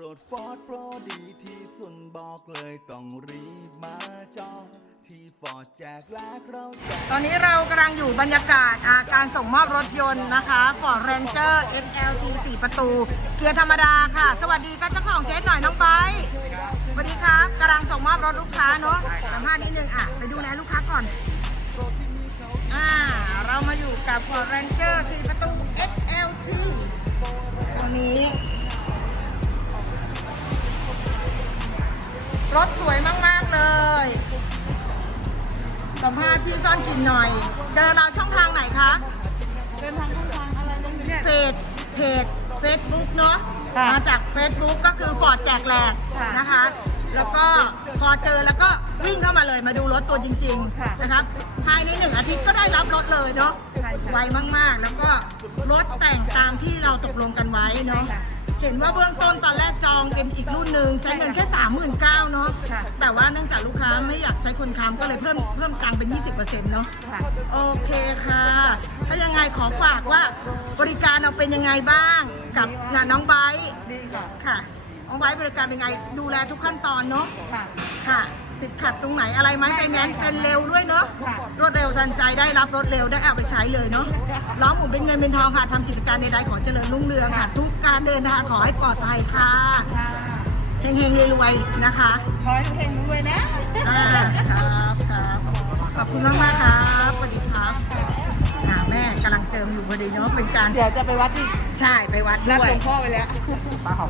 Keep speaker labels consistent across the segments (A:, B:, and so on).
A: รถฟอร์ดโปรดีที่สุดบอกเลยต้องรีบมาจองที่ฟอร์ดแจกแลกเราแจก
B: ตอนนี้เรากำลังอยู่บรรยากาศอาการส่งมอบรถยนต์นะคะ Ford Ranger XLT 4 ประตู เกียร์ธรรมดาค่ะ สวัสดีก็เจ้าของเจ๊หน่อยน้องไบร์ทสวัสดีครับกำลังส่งมอบรถลูกค้าเนาะสัมภาษณ์นิดนึงอะ ไปดูแลลูกค้าก่อน อ่า เรามาอยู่กับ Ford Ranger 4 ประตู XLT ตัวนี้ รถสวยมาก ๆ เลย สัมภาษณ์พี่ซ่อนกลินหน่อย เจอเราช่องทางไหนคะ
C: เดินทางช่องทางอะไรลงเนี่ย
B: เพจเพจเฟซบุ๊กเนาะ
C: ค่ะ
B: มาจาก Facebook ก็คือฟอร์ดแจกแหลก
C: ค่ะ
B: นะคะ แล้วก็พอเจอแล้วก็วิ่งเข้ามาเลยมาดูรถตัวจริง
C: ค่ะ
B: ๆนะครับภายในหนึ่งอาทิตย์ก็ได้รับรถเลยเนาะ
C: ใช่ค่ะ
B: ไวมากๆ แล้วก็รถแต่งตามที่เราตกลงกันไว้เนาะ
C: ใช่ค่ะ
B: เห็นว่าเบื้องต้นตอนแรกจองเป็นอีกรุ่นหนึ่งใช้เงินแค่ 3 9 0 0 0เนาะ
C: ค่ะ
B: แต่ว่าเนื่องจากลูกค้าไม่อยากใช้คนค้ำก็เลยเพิ่มเพิ่มตังค์เป็น 20%เนาะ
C: ค่ะ
B: โอเคค่ะ ถ้ายังไงขอฝากว่าบริการเราเป็นยังไงบ้างกับงานน้องไบร์ท
C: ดีค่ะ
B: ค่ะ น้องไบร์ทบริการเป็นไงดูแลทุกขั้นตอนเนาะ
C: ค่ะ
B: ค่ะ ติดขัดตรงไหนอะไรไหมไฟแนนซ์เป็นเร็วด้วยเนาะ
C: ค่ะ
B: รวดเร็วทันใจได้รับรถเร็วได้เอาไปใช้เลยเนาะล้อหมุนเป็นเงินเป็นทองค่ะทำกิจการใดๆขอเจริญรุ่งเรืองค่ะ ทุกการเดินทางขอให้ปลอดภัยค่ะ
C: ค่ะ
B: เฮงๆรวยๆนะคะ
C: ขอให้เพลงด้วยนะ
B: อ่าครับครับขอบคุณมากมากๆครับสวัสดีครับอ่าแม่กำลังเจิมอยู่พอดีเนาะเป็นการ
C: เดี๋ยวจะไปวัดอีก
B: ใช่ไปวัด
C: นัด
B: ด้ว
C: หล
B: ยว
C: งพ่อไปแล้ว
B: อ่าข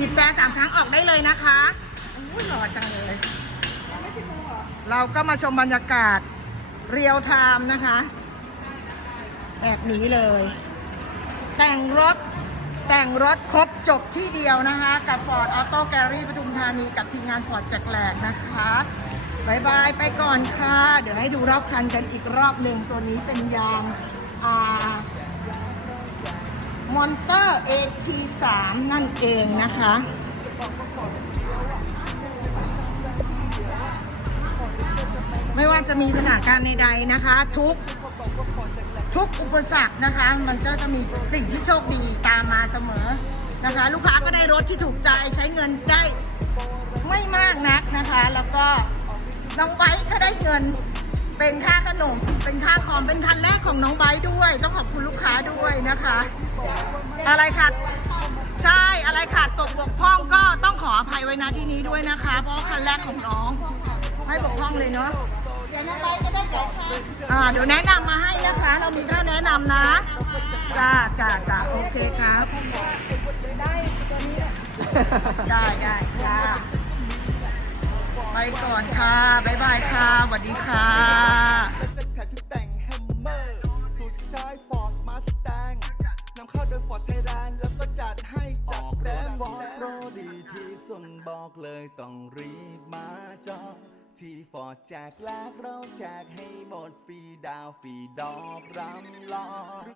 B: หยิบแต่สามครั้งออกได้เลยนะคะอุ้ยหล่อจังเลยเราก็มาชมบรรยากาศเรียวไทม์นะคะ แบบนี้เลย แต่งรถแต่งรถครบจบที่เดียวนะคะ กับ Ford Auto Gallery ปทุมธานีกับทีมงาน Ford แจกแหลกนะคะบายบายไปก่อนค่ะ เดี๋ยวให้ดูรอบคันกันอีกรอบหนึ่งตัวนี้เป็นยางอ่า มอนเตอร์ AT3 นั่นเองนะคะ ไม่ว่าจะมีสถานการณ์ใดๆนะคะ ทุกทุกอุปสรรคนะคะ มันก็จะมีสิ่งที่โชคดีตามมาเสมอนะคะ ลูกค้าก็ได้รถที่ถูกใจใช้เงินได้ไม่มากนักนะคะ แล้วก็น้องไบร์ทก็ได้เงิน เป็นค่าขนม เป็นค่าคอม เป็นคันแรกของน้องไบร์ทด้วย ต้องขอบคุณลูกค้าด้วยนะคะ อะไรขาดใช่อะไรขาดตกบกพร่องก็ต้องขออภัยไว้นะที่นี้ด้วยนะคะ เพราะคันแรกของน้อง ไม่บกพร่องเลยเนาะ
C: เดี๋ยวน้องไปจะได้บอกค่ะ
B: อ่าเดี๋ยวแนะนำมาให้นะคะ เรามีค่าแนะนำนะจ้าจ้าจ้าโอเคครับ
C: ได้ตัวนี้แหละ
B: ได้ได้จ้าไป ก่อนค่ะ บ๊ายบายค่ะ สวัสดีค่ะ
A: และจะแถมชุดแต่งแฮมเมอร์สุดท้ายฟอร์ดมาสแตงนำเข้าโดยฟอร์ดไทยแลนด์แล้วก็จัดให้จัดแต้มฟอร์ดโปรดีที่สุดบอกเลยต้องรีบมาจอที่ฟอร์ดแจกแลกเราแจกให้หมดฟรีดาวฟรีดอกรำรอ